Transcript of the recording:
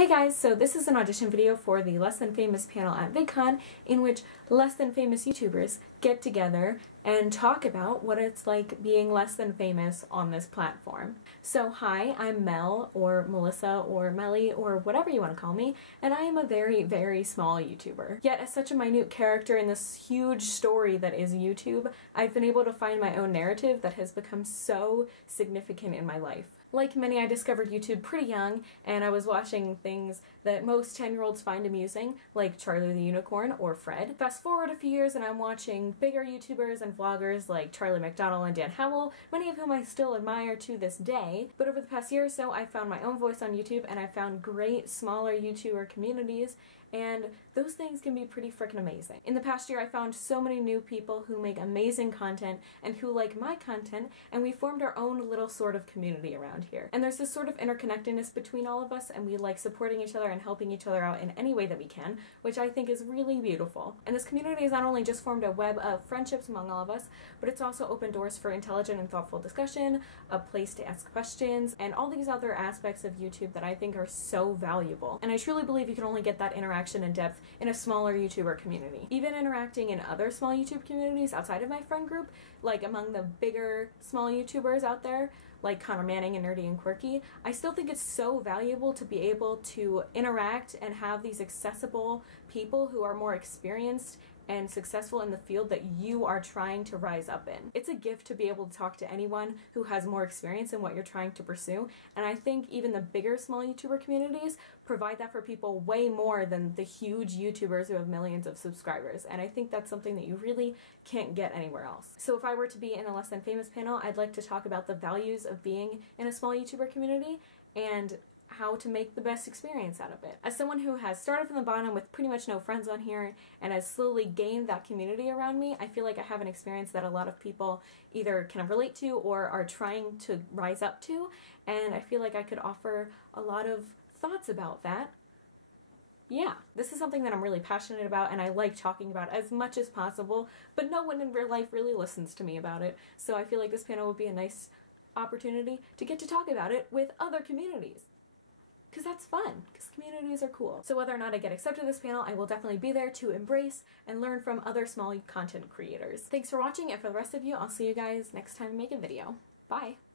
Hey guys, so this is an audition video for the Less Than Famous panel at VidCon, in which less than famous YouTubers get together and talk about what it's like being less than famous on this platform. So hi, I'm Mel, or Melissa, or Melly, or whatever you want to call me, and I am a very, very small YouTuber. Yet as such a minute character in this huge story that is YouTube, I've been able to find my own narrative that has become so significant in my life. Like many, I discovered YouTube pretty young, and I was watching things that most 10-year-olds find amusing, like Charlie the Unicorn or Fred. Fast forward a few years and I'm watching bigger YouTubers and vloggers like Charlie McDonald and Dan Howell, many of whom I still admire to this day. But over the past year or so, I found my own voice on YouTube, and I found great, smaller YouTuber communities, and those things can be pretty freaking amazing. In the past year, I found so many new people who make amazing content and who like my content, and we formed our own little sort of community around here. And there's this sort of interconnectedness between all of us, and we like supporting each other and helping each other out in any way that we can, which I think is really beautiful. And this community has not only just formed a web of friendships among all of us, but it's also opened doors for intelligent and thoughtful discussion, a place to ask questions, and all these other aspects of YouTube that I think are so valuable. And I truly believe you can only get that interaction and depth in a smaller YouTuber community. Even interacting in other small YouTube communities outside of my friend group, like among the bigger small YouTubers out there, like Connor Manning and Nerdy and Quirky, I still think it's so valuable to be able to interact and have these accessible people who are more experienced and successful in the field that you are trying to rise up in. It's a gift to be able to talk to anyone who has more experience in what you're trying to pursue, and I think even the bigger small YouTuber communities provide that for people way more than the huge YouTubers who have millions of subscribers, and I think that's something that you really can't get anywhere else. So if I were to be in a Less Than Famous panel, I'd like to talk about the values of being in a small YouTuber community and how to make the best experience out of it. As someone who has started from the bottom with pretty much no friends on here and has slowly gained that community around me, I feel like I have an experience that a lot of people either can relate to or are trying to rise up to, and I feel like I could offer a lot of thoughts about that. Yeah, this is something that I'm really passionate about and I like talking about as much as possible, but no one in real life really listens to me about it, so I feel like this panel would be a nice opportunity to get to talk about it with other communities. Because that's fun, because communities are cool. So whether or not I get accepted to this panel, I will definitely be there to embrace and learn from other small content creators. Thanks for watching, and for the rest of you, I'll see you guys next time I make a video. Bye!